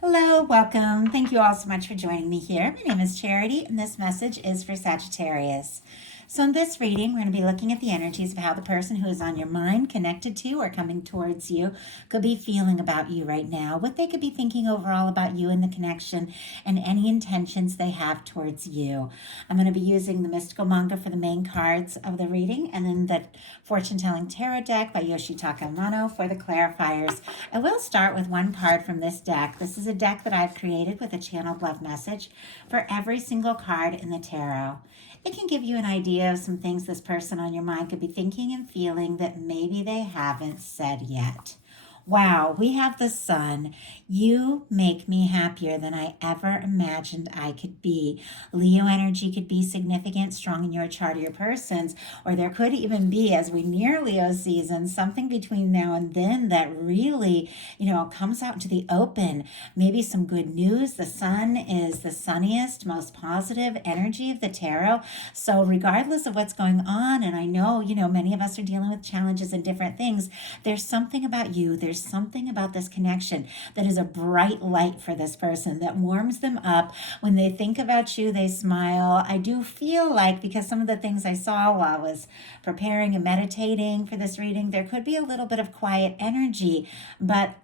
Hello, welcome. Thank you all so much for joining me here. My name is Charity, and this message is for Sagittarius. So, in this reading, we're going to be looking at the energies of how the person who is on your mind, connected to, or coming towards you could be feeling about you right now, what they could be thinking overall about you and the connection, and any intentions they have towards you. I'm going to be using the Mystical Manga for the main cards of the reading, and then the Fortune Telling Tarot deck by Yoshitaka Amano for the clarifiers. I will start with one card from this deck. This is a deck that I've created with a channeled love message for every single card in the tarot. It can give you an idea of some things this person on your mind could be thinking and feeling that maybe they haven't said yet. Wow, we have the Sun. You make me happier than I ever imagined I could be. Leo energy could be significant, strong in your chart or your person's, or there could even be, as we near Leo season, something between now and then that really, comes out into the open. Maybe some good news. The Sun is the sunniest, most positive energy of the tarot. So regardless of what's going on, and I know, many of us are dealing with challenges and different things, there's something about you. There's something about this connection that is a bright light for this person that warms them up. When they think about you, they smile. I do feel like, because some of the things I saw while I was preparing and meditating for this reading, there could be a little bit of quiet energy, but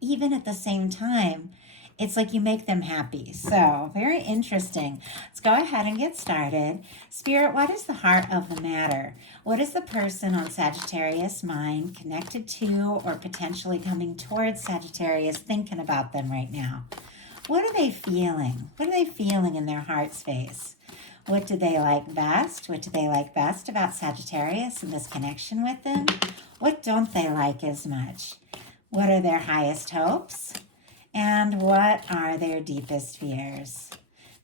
even at the same time, it's like you make them happy. So, very interesting. Let's go ahead and get started. Spirit, what is the heart of the matter? What is the person on Sagittarius mind connected to or potentially coming towards Sagittarius thinking about them right now? What are they feeling? What are they feeling in their heart space? What do they like best? What do they like best about Sagittarius and this connection with them? What don't they like as much? What are their highest hopes? And what are their deepest fears?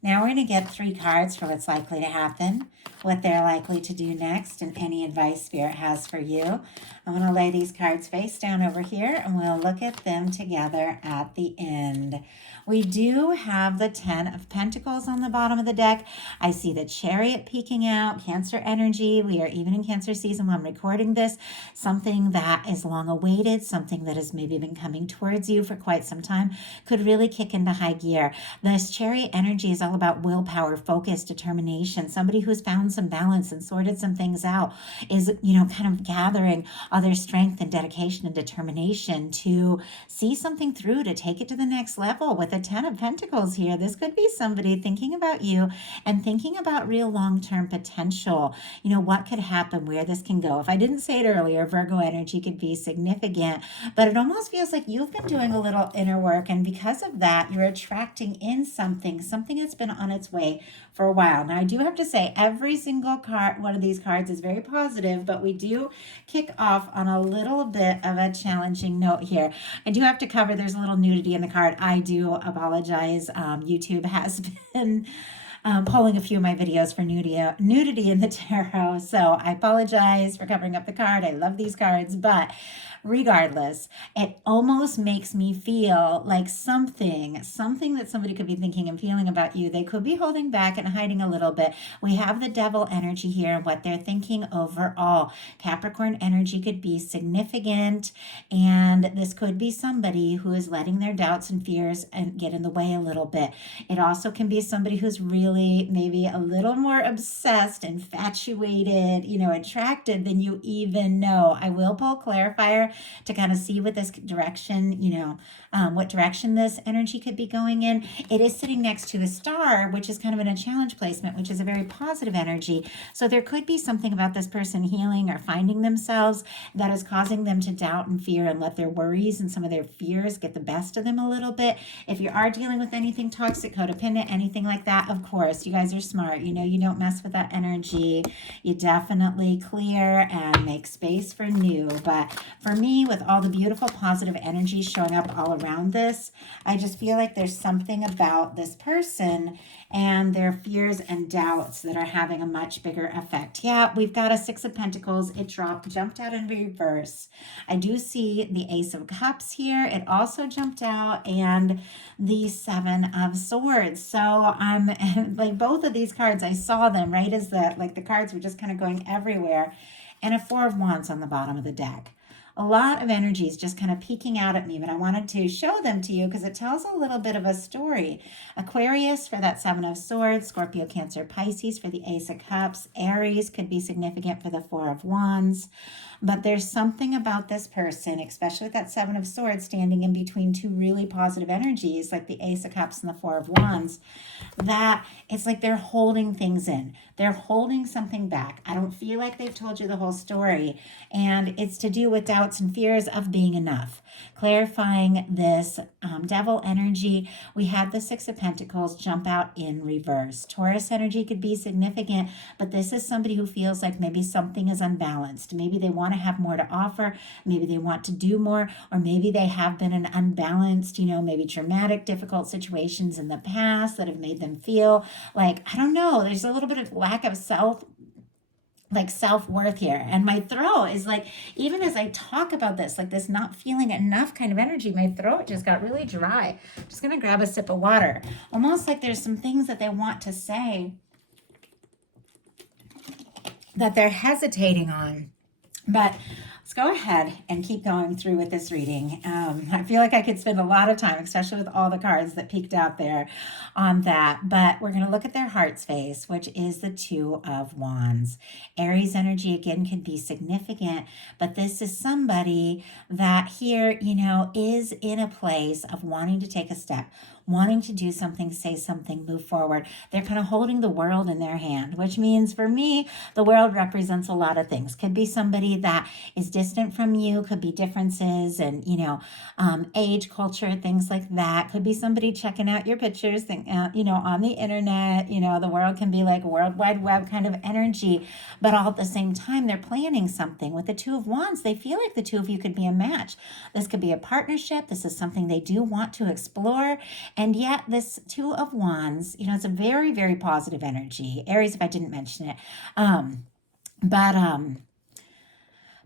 Now we're going to get 3 cards for what's likely to happen, what they're likely to do next, and any advice Spirit has for you. I'm going to lay these cards face down over here, and we'll look at them together at the end. We do have the 10 of Pentacles on the bottom of the deck. I see the Chariot peeking out, Cancer energy. We are even in Cancer season when I'm recording this. Something that is long awaited, something that has maybe been coming towards you for quite some time, could really kick into high gear. This Chariot energy is all about willpower, focus, determination. Somebody who's found some balance and sorted some things out is, kind of gathering all their strength and dedication and determination to see something through, to take it to the next level. With the 10 of Pentacles here, this could be somebody thinking about you and thinking about real long-term potential. What could happen, where this can go. If I didn't say it earlier, Virgo energy could be significant, but it almost feels like you've been doing a little inner work, and because of that, you're attracting in something that's been on its way for a while. Now, I do have to say, every single card, one of these cards is very positive, but we do kick off on a little bit of a challenging note here. I do have to cover, there's a little nudity in the card. I do apologize. YouTube has been pulling a few of my videos for nudity in the tarot. So I apologize for covering up the card. I love these cards, but regardless, it almost makes me feel like something that somebody could be thinking and feeling about you, they could be holding back and hiding a little bit. We have the Devil energy here and what they're thinking overall. Capricorn energy could be significant, and this could be somebody who is letting their doubts and fears and get in the way a little bit. It also can be somebody who's really maybe a little more obsessed, infatuated, attracted than you even know. I will pull clarifier to kind of see what this direction, what direction this energy could be going in. It is sitting next to a star, which is kind of in a challenge placement, which is a very positive energy. So there could be something about this person healing or finding themselves that is causing them to doubt and fear and let their worries and some of their fears get the best of them a little bit. If you are dealing with anything toxic, codependent, anything like that, of course, you guys are smart. You don't mess with that energy. You definitely clear and make space for new. But for me, with all the beautiful positive energy showing up all around this, I just feel like there's something about this person and their fears and doubts that are having a much bigger effect. Yeah, we've got a 6 of Pentacles. It jumped out in reverse. I do see the Ace of Cups here. It also jumped out, and the 7 of Swords. So I'm like, both of these cards, I saw them right as the cards were just kind of going everywhere, and a 4 of Wands on the bottom of the deck. A lot of energies just kind of peeking out at me, but I wanted to show them to you because it tells a little bit of a story. Aquarius for that Seven of Swords, Scorpio, Cancer, Pisces for the Ace of Cups, Aries could be significant for the Four of Wands. But there's something about this person, especially with that Seven of Swords standing in between two really positive energies, like the Ace of Cups and the Four of Wands, that it's like they're holding things in. They're holding something back. I don't feel like they've told you the whole story. And it's to do with doubts and fears of being enough. Clarifying this devil energy, we had the Six of Pentacles jump out in reverse. Taurus energy could be significant, but this is somebody who feels like maybe something is unbalanced. Maybe they want to have more to offer. Maybe they want to do more, or maybe they have been in unbalanced, maybe traumatic, difficult situations in the past that have made them feel like, I don't know, there's a little bit of lack of self-worth here. And my throat is like, even as I talk about this, like this not feeling enough kind of energy, my throat just got really dry. I'm just going to grab a sip of water. Almost like there's some things that they want to say that they're hesitating on. But let's go ahead and keep going through with this reading. I feel like I could spend a lot of time, especially with all the cards that peeked out there on that. But we're going to look at their heart space, which is the Two of Wands. Aries energy, again, can be significant. But this is somebody that here, is in a place of wanting to take a step, wanting to do something, say something, move forward. They're kind of holding the world in their hand, which means for me, the world represents a lot of things. Could be somebody that is distant from you, could be differences and, age, culture, things like that. Could be somebody checking out your pictures, on the internet. The world can be like a World Wide Web kind of energy, but all at the same time, they're planning something. With the Two of Wands, they feel like the two of you could be a match. This could be a partnership. This is something they do want to explore. And yet this Two of Wands, it's a very, very positive energy. Aries, if I didn't mention it.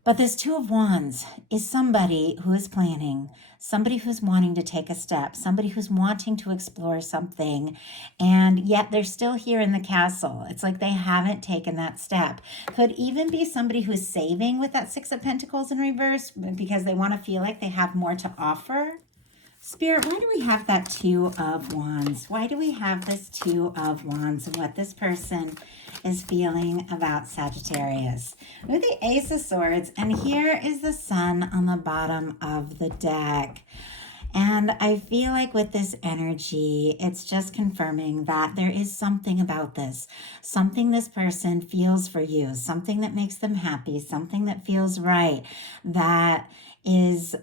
But this Two of Wands is somebody who is planning, somebody who's wanting to take a step, somebody who's wanting to explore something, and yet they're still here in the castle. It's like they haven't taken that step. Could even be somebody who's saving with that Six of Pentacles in reverse because they want to feel like they have more to offer. Spirit, why do we have that Two of Wands? Why do we have this Two of Wands and what this person is feeling about Sagittarius? With the Ace of Swords, and here is the Sun on the bottom of the deck. And I feel like with this energy, it's just confirming that there is something about this, something this person feels for you, something that makes them happy, something that feels right, that is,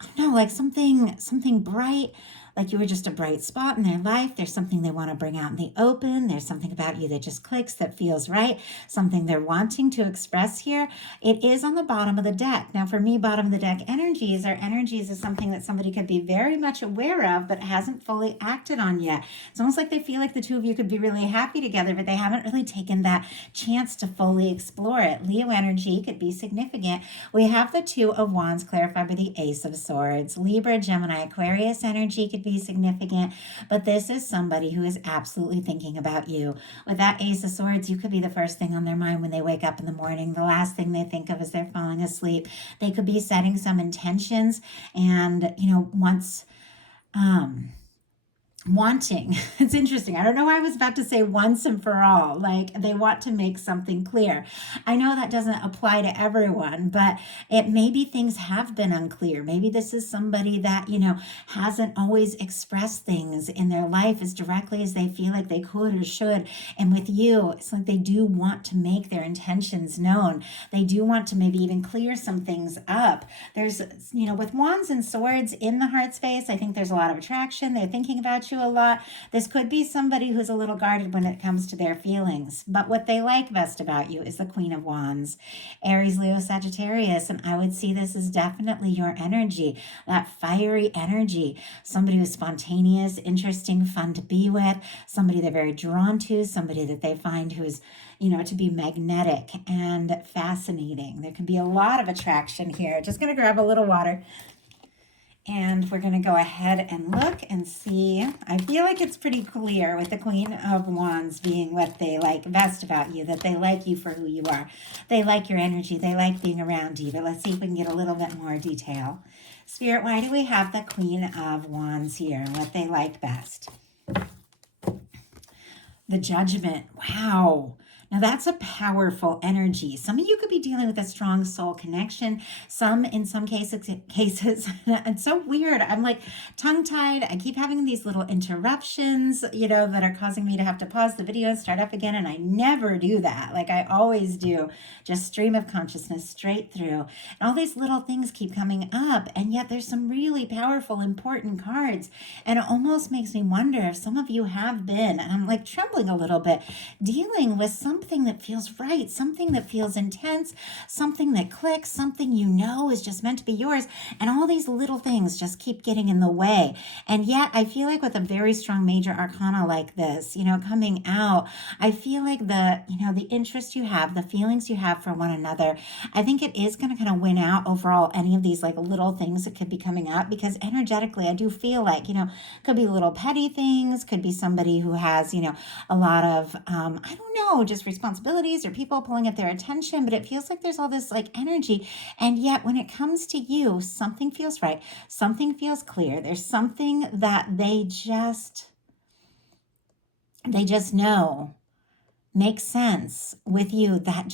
I don't know, like something bright, like you were just a bright spot in their life. There's something they want to bring out in the open. There's something about you that just clicks, that feels right, something they're wanting to express here. It is on the bottom of the deck. Now, for me, bottom of the deck energies is something that somebody could be very much aware of, but hasn't fully acted on yet. It's almost like they feel like the two of you could be really happy together, but they haven't really taken that chance to fully explore it. Leo energy could be significant. We have the Two of Wands clarified by the Ace of Swords. Libra, Gemini, Aquarius energy could be significant, but this is somebody who is absolutely thinking about you. With that Ace of Swords, you could be the first thing on their mind when they wake up in the morning. The last thing they think of as they're falling asleep. They could be setting some intentions and, wanting. It's interesting. I don't know why I was about to say once and for all. Like they want to make something clear. I know that doesn't apply to everyone, but it maybe things have been unclear. Maybe this is somebody that, hasn't always expressed things in their life as directly as they feel like they could or should. And with you, it's like they do want to make their intentions known. They do want to maybe even clear some things up. There's, with Wands and Swords in the heart space, I think there's a lot of attraction. They're thinking about you a lot. This could be somebody who's a little guarded when it comes to their feelings, but what they like best about you is the Queen of Wands. Aries, Leo, Sagittarius, and I would see this as definitely your energy, that fiery energy, somebody who's spontaneous, interesting, fun to be with, somebody they're very drawn to, somebody that they find who's to be magnetic and fascinating. There can be a lot of attraction here. Just going to grab a little water. And we're going to go ahead and look and see. I feel like it's pretty clear with the Queen of Wands being what they like best about you, that they like you for who you are. They like your energy. They like being around you. But let's see if we can get a little bit more detail. Spirit, why do we have the Queen of Wands here? What they like best? The Judgment. Wow. Now that's a powerful energy. Some of you could be dealing with a strong soul connection. In some cases, it's so weird. I'm like tongue-tied. I keep having these little interruptions, that are causing me to have to pause the video and start up again. And I never do that. Like I always do, just stream of consciousness straight through. And all these little things keep coming up. And yet there's some really powerful, important cards. And it almost makes me wonder if some of you have been, and I'm like trembling a little bit, dealing with something that feels right, something that feels intense, something that clicks, something is just meant to be yours. And all these little things just keep getting in the way. And yet I feel like with a very strong major arcana like this, coming out, I feel like the interest you have, the feelings you have for one another, I think it is going to kind of win out overall any of these like little things that could be coming up, because energetically I do feel like, could be little petty things, could be somebody who has, a lot of, I don't know, just responsibilities or people pulling at their attention, but it feels like there's all this like energy. And yet when it comes to you, something feels right. Something feels clear. There's something that they just know makes sense with you that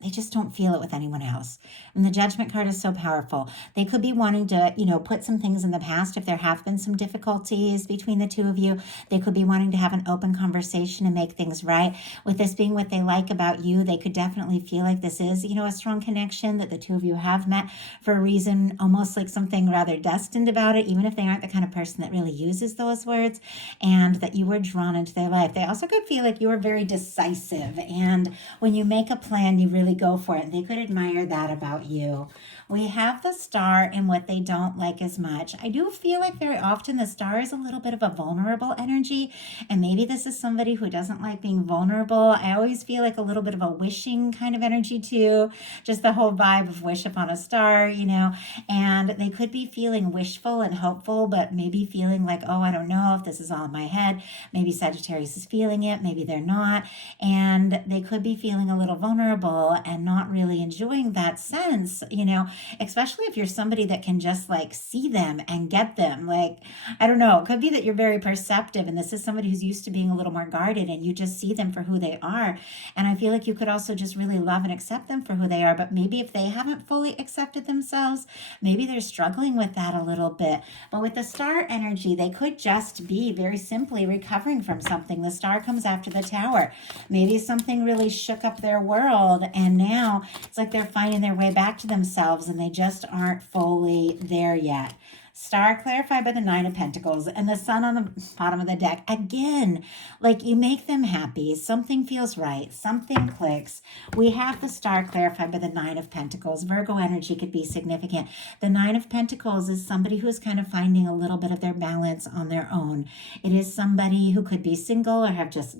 they just don't feel it with anyone else. And the Judgment card is so powerful. They could be wanting to, put some things in the past. If there have been some difficulties between the two of you, they could be wanting to have an open conversation and make things right. With this being what they like about you, they could definitely feel like this is, a strong connection, that the two of you have met for a reason, almost like something rather destined about it, even if they aren't the kind of person that really uses those words, and that you were drawn into their life. They also could feel like you were very decisive, and when you make a plan, you really go for it. They could admire that about you. We have the Star and what they don't like as much. I do feel like very often the Star is a little bit of a vulnerable energy, and maybe this is somebody who doesn't like being vulnerable. I always feel like a little bit of a wishing kind of energy too, just the whole vibe of wish upon a star, and they could be feeling wishful and hopeful, but maybe feeling like, oh, I don't know if this is all in my head. Maybe Sagittarius is feeling it, maybe they're not, and they could be feeling a little vulnerable and not really enjoying that sense, especially if you're somebody that can just like see them and get them. Like, I don't know, it could be that you're very perceptive and this is somebody who's used to being a little more guarded and you just see them for who they are. And I feel like you could also just really love and accept them for who they are. But maybe if they haven't fully accepted themselves, maybe they're struggling with that a little bit. But with the Star energy, they could just be very simply recovering from something. The Star comes after the Tower. Maybe something really shook up their world and now it's like they're finding their way back to themselves and they just aren't fully there yet. Star clarified by the Nine of Pentacles and the Sun on the bottom of the deck. Again, like you make them happy. Something feels right. Something clicks. We have the Star clarified by the Nine of Pentacles. Virgo energy could be significant. The Nine of Pentacles is somebody who's kind of finding a little bit of their balance on their own. It is somebody who could be single or have just,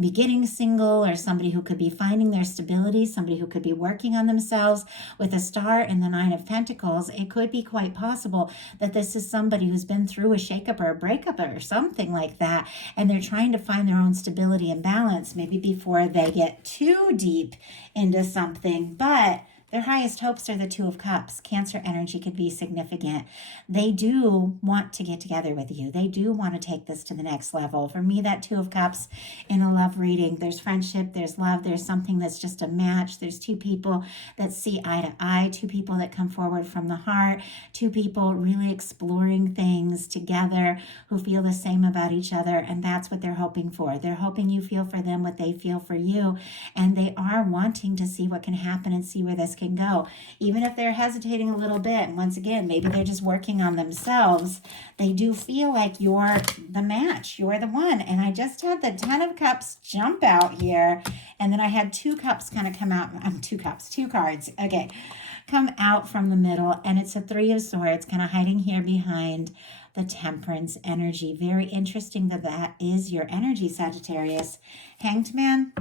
be getting single, or somebody who could be finding their stability, somebody who could be working on themselves. With a Star and the Nine of Pentacles, it could be quite possible that this is somebody who's been through a shakeup or a breakup or something like that, and they're trying to find their own stability and balance, maybe before they get too deep into something. But their highest hopes are the Two of Cups. Cancer energy could be significant. They do want to get together with you. They do want to take this to the next level. For me, that Two of Cups in a love reading, there's friendship, there's love, there's something that's just a match. There's two people that see eye to eye, two people that come forward from the heart, two people really exploring things together who feel the same about each other, and that's what they're hoping for. They're hoping you feel for them what they feel for you, and they are wanting to see what can happen and see where this can go, even if they're hesitating a little bit. And once again, maybe they're just working on themselves. They do feel like you're the match, you're the one. And I just had the Ten of Cups jump out here, and then I had two cups kind of come out. Two cards, okay, come out from the middle, and it's a Three of Swords kind of hiding here behind the Temperance energy. Very interesting that is your energy, Sagittarius. Hanged Man.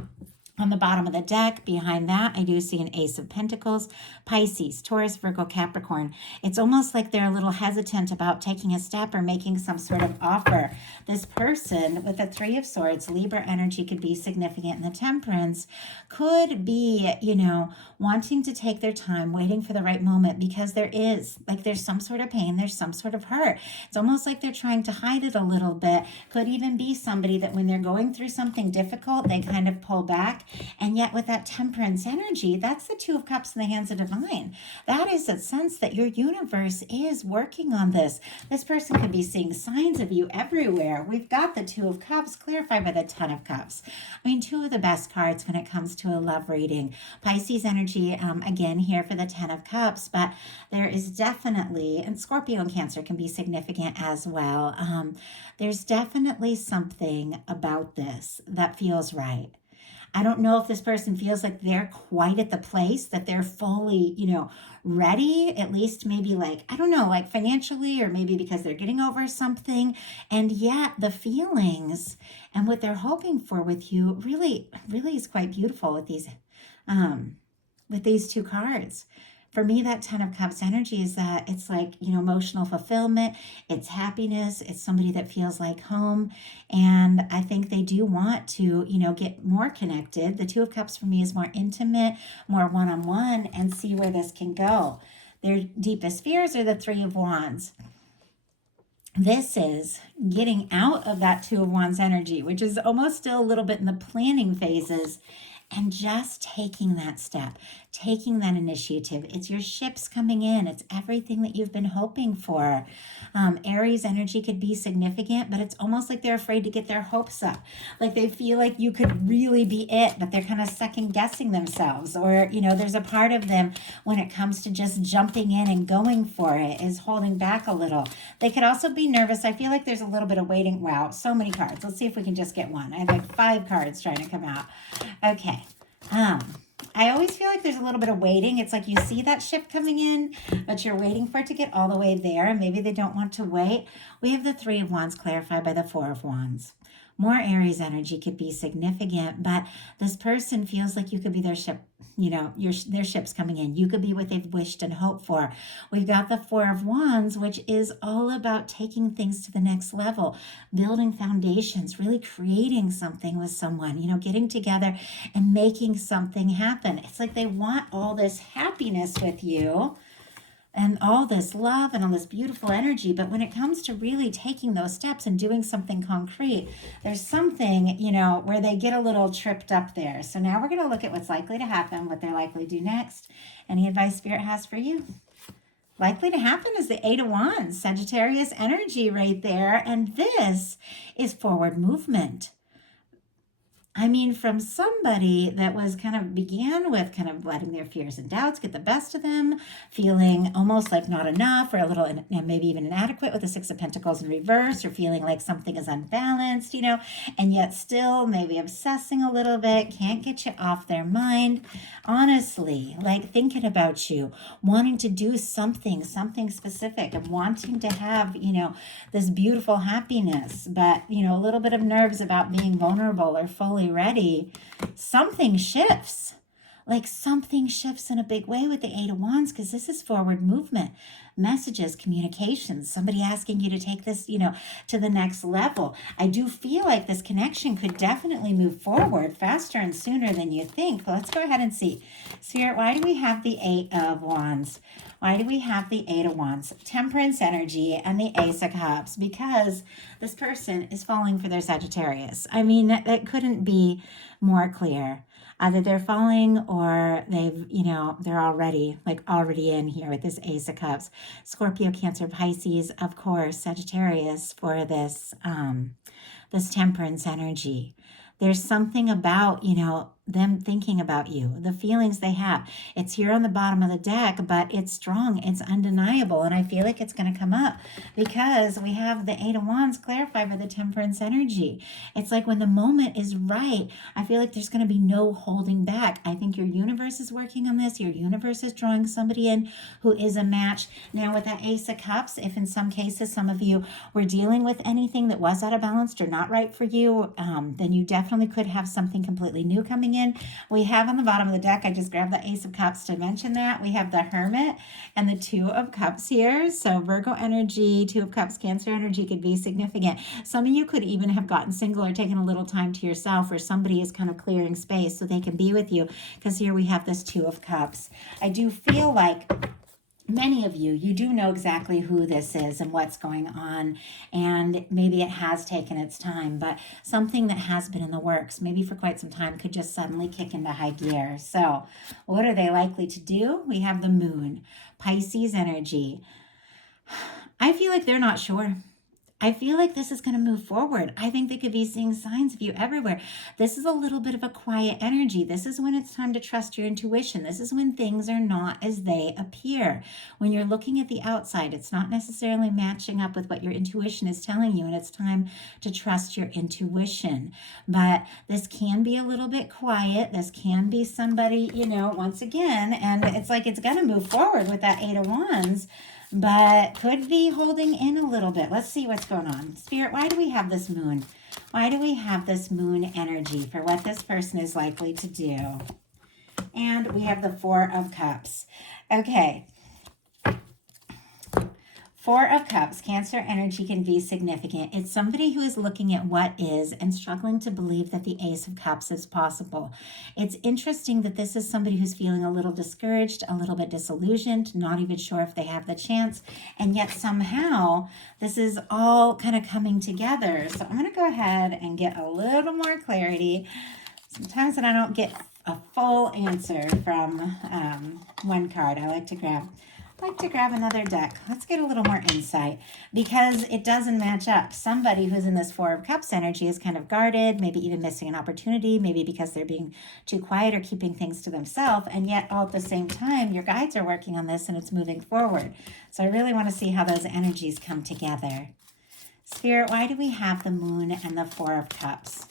On the bottom of the deck, behind that, I do see an Ace of Pentacles, Pisces, Taurus, Virgo, Capricorn. It's almost like they're a little hesitant about taking a step or making some sort of offer. This person with the Three of Swords, Libra energy could be significant in the Temperance, could be, wanting to take their time, waiting for the right moment, because there's some sort of pain, there's some sort of hurt. It's almost like they're trying to hide it a little bit. Could even be somebody that when they're going through something difficult, they kind of pull back. And yet with that Temperance energy, that's the Two of Cups in the hands of divine. That is a sense that your universe is working on this. This person could be seeing signs of you everywhere. We've got the Two of Cups clarified by the Ten of Cups. I mean, two of the best cards when it comes to a love reading. Pisces energy, again, here for the Ten of Cups, but there is definitely, and Scorpio and Cancer can be significant as well. There's definitely something about this that feels right. I don't know if this person feels like they're quite at the place that they're fully, ready, at least maybe like financially, or maybe because they're getting over something. And yet the feelings and what they're hoping for with you really, really is quite beautiful with these two cards. For me, that Ten of Cups energy is that it's like, emotional fulfillment, it's happiness, it's somebody that feels like home. And I think they do want to, get more connected. The Two of Cups for me is more intimate, more one-on-one, and see where this can go. Their deepest fears are the Three of Wands. This is getting out of that Two of Wands energy, which is almost still a little bit in the planning phases, and just taking that step, taking that initiative. It's your ships coming in. It's everything that you've been hoping for. Aries energy could be significant, but it's almost like they're afraid to get their hopes up. Like they feel like you could really be it, but they're kind of second guessing themselves. Or, there's a part of them when it comes to just jumping in and going for it is holding back a little. They could also be nervous. I feel like there's a little bit of waiting. Wow, so many cards. Let's see if we can just get one. I have like 5 cards trying to come out. Okay. I always feel like there's a little bit of waiting. It's like you see that ship coming in, but you're waiting for it to get all the way there, and maybe they don't want to wait. We have the Three of Wands clarified by the Four of Wands. More Aries energy could be significant, but this person feels like you could be their ship, their ship's coming in. You could be what they've wished and hoped for. We've got the Four of Wands, which is all about taking things to the next level, building foundations, really creating something with someone, getting together and making something happen. It's like they want all this happiness with you and all this love and all this beautiful energy. But when it comes to really taking those steps and doing something concrete, there's something, where they get a little tripped up there. So now we're going to look at what's likely to happen, what they're likely to do next. Any advice Spirit has for you? Likely to happen is the Eight of Wands, Sagittarius energy right there. And this is forward movement. I mean, from somebody that began with letting their fears and doubts get the best of them, feeling almost like not enough, or a little, maybe even inadequate with the Six of Pentacles in reverse, or feeling like something is unbalanced, and yet still maybe obsessing a little bit, can't get you off their mind. Honestly, like thinking about you, wanting to do something specific, and wanting to have, this beautiful happiness, but, a little bit of nerves about being vulnerable or fully ready. Something shifts. Like something shifts in a big way with the Eight of Wands, because this is forward movement, messages, communications, somebody asking you to take this, to the next level. I do feel like this connection could definitely move forward faster and sooner than you think. But let's go ahead and see. Spirit, why do we have the Eight of Wands? Why do we have the Eight of Wands, Temperance energy, and the Ace of Cups? Because this person is falling for their Sagittarius. I mean, that couldn't be more clear. Either they're falling or they're already in here with this Ace of Cups. Scorpio, Cancer, Pisces, of course, Sagittarius for this Temperance energy. There's something about, them thinking about you, the feelings they have. It's here on the bottom of the deck, but it's strong, it's undeniable, and I feel like it's going to come up because we have the Eight of Wands clarified by the Temperance energy. It's like when the moment is right, I feel like there's going to be no holding back. I think your universe is working on this. Your universe is drawing somebody in who is a match. Now with that Ace of Cups, if in some cases some of you were dealing with anything that was out of balance or not right for you, then you definitely could have something completely new coming in. opinion. We have on the bottom of the deck, I just grabbed the Ace of Cups to mention that. We have the Hermit and the Two of Cups here. So Virgo energy, Two of Cups, Cancer energy could be significant. Some of you could even have gotten single or taken a little time to yourself, or somebody is kind of clearing space so they can be with you, because here we have this Two of Cups. I do feel like many of you, you do know exactly who this is and what's going on, and maybe it has taken its time, but something that has been in the works, maybe for quite some time, could just suddenly kick into high gear. So what are they likely to do? We have the Moon, Pisces energy. I feel like they're not sure. I feel like this is going to move forward. I think they could be seeing signs of you everywhere. This is a little bit of a quiet energy. This is when it's time to trust your intuition. This is when things are not as they appear. When you're looking at the outside, it's not necessarily matching up with what your intuition is telling you, and it's time to trust your intuition. But this can be a little bit quiet. This can be somebody, once again, and it's like it's going to move forward with that Eight of Wands, but could be holding in a little bit. Let's see what's going on. Spirit, why do we have this Moon? Why do we have this Moon energy for what this person is likely to do? And we have the Four of Cups. Okay. Four of Cups, Cancer energy can be significant. It's somebody who is looking at what is and struggling to believe that the Ace of Cups is possible. It's interesting that this is somebody who's feeling a little discouraged, a little bit disillusioned, not even sure if they have the chance, and yet somehow this is all kind of coming together. So I'm going to go ahead and get a little more clarity. Sometimes when I don't get a full answer from one card, I like to grab another deck. Let's get a little more insight, because it doesn't match up. Somebody who's in this Four of Cups energy is kind of guarded, maybe even missing an opportunity, maybe because they're being too quiet or keeping things to themselves, and yet all at the same time, your guides are working on this and it's moving forward. So I really want to see how those energies come together. Spirit, why do we have the Moon and the Four of Cups?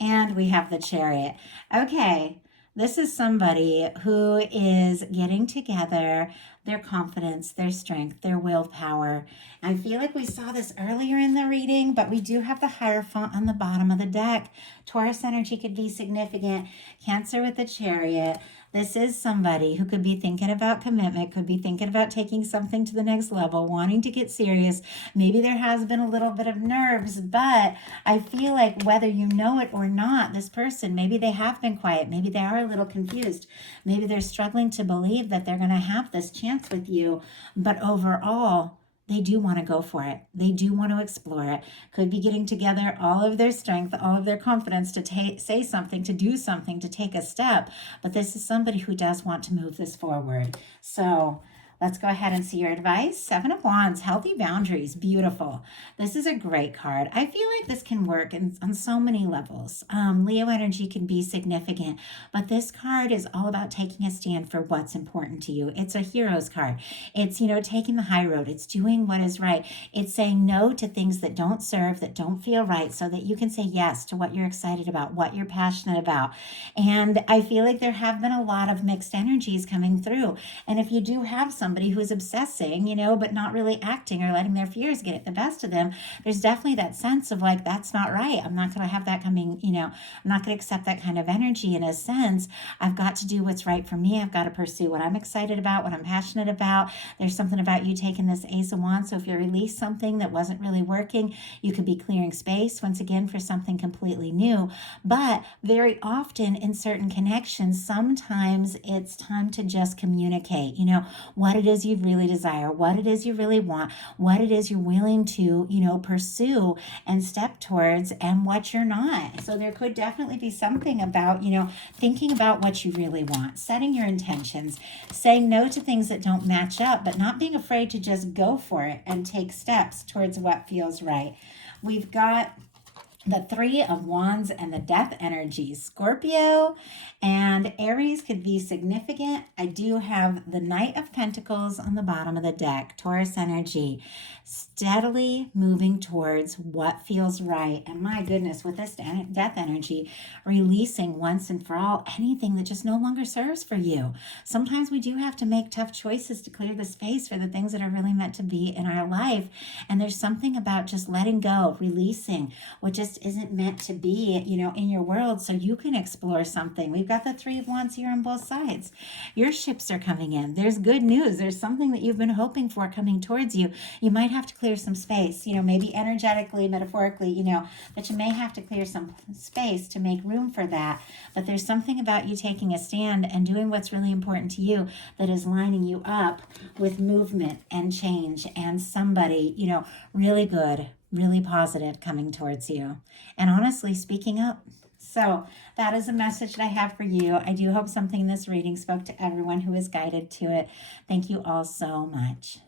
And we have the Chariot. Okay. This is somebody who is getting together their confidence, their strength, their willpower. I feel like we saw this earlier in the reading, but we do have the Hierophant on the bottom of the deck. Taurus energy could be significant. Cancer with the Chariot. This is somebody who could be thinking about commitment, could be thinking about taking something to the next level, wanting to get serious. Maybe there has been a little bit of nerves, but I feel like whether you know it or not, this person, maybe they have been quiet. Maybe they are a little confused. Maybe they're struggling to believe that they're going to have this chance with you. But overall, they do want to go for it. They do want to explore it. Could be getting together all of their strength, all of their confidence to say something, to do something, to take a step. But this is somebody who does want to move this forward. So let's go ahead and see your advice. Seven of Wands, healthy boundaries, beautiful. This is a great card. I feel like this can work on so many levels. Leo energy can be significant, but this card is all about taking a stand for what's important to you. It's a hero's card. It's, taking the high road. It's doing what is right. It's saying no to things that don't serve, that don't feel right, so that you can say yes to what you're excited about, what you're passionate about. And I feel like there have been a lot of mixed energies coming through. And if you do have somebody who is obsessing, but not really acting or letting their fears get the best of them, there's definitely that sense of like, that's not right. I'm not going to have that coming, I'm not going to accept that kind of energy. In a sense, I've got to do what's right for me. I've got to pursue what I'm excited about, what I'm passionate about. There's something about you taking this Ace of Wands. So if you release something that wasn't really working, you could be clearing space once again for something completely new. But very often in certain connections, sometimes it's time to just communicate, what it is you really desire, what it is you really want, what it is you're willing to, pursue and step towards, and what you're not. So there could definitely be something about, thinking about what you really want, setting your intentions, saying no to things that don't match up, but not being afraid to just go for it and take steps towards what feels right. We've got the Three of Wands and the Death energy. Scorpio and Aries could be significant. I do have the Knight of Pentacles on the bottom of the deck. Taurus energy, steadily moving towards what feels right. And my goodness, with this Death energy, releasing once and for all anything that just no longer serves for you. Sometimes we do have to make tough choices to clear the space for the things that are really meant to be in our life. And there's something about just letting go, releasing what just just isn't meant to be, in your world, so you can explore something. We've got the Three of Wands here on both sides. Your ships are coming in. There's good news. There's something that you've been hoping for coming towards you. You might have to clear some space, maybe energetically, metaphorically, but you may have to clear some space to make room for that. But there's something about you taking a stand and doing what's really important to you that is lining you up with movement and change and somebody, really good, really positive coming towards you. And honestly, speaking up. So that is a message that I have for you. I do hope something in this reading spoke to everyone who is guided to it. Thank you all so much.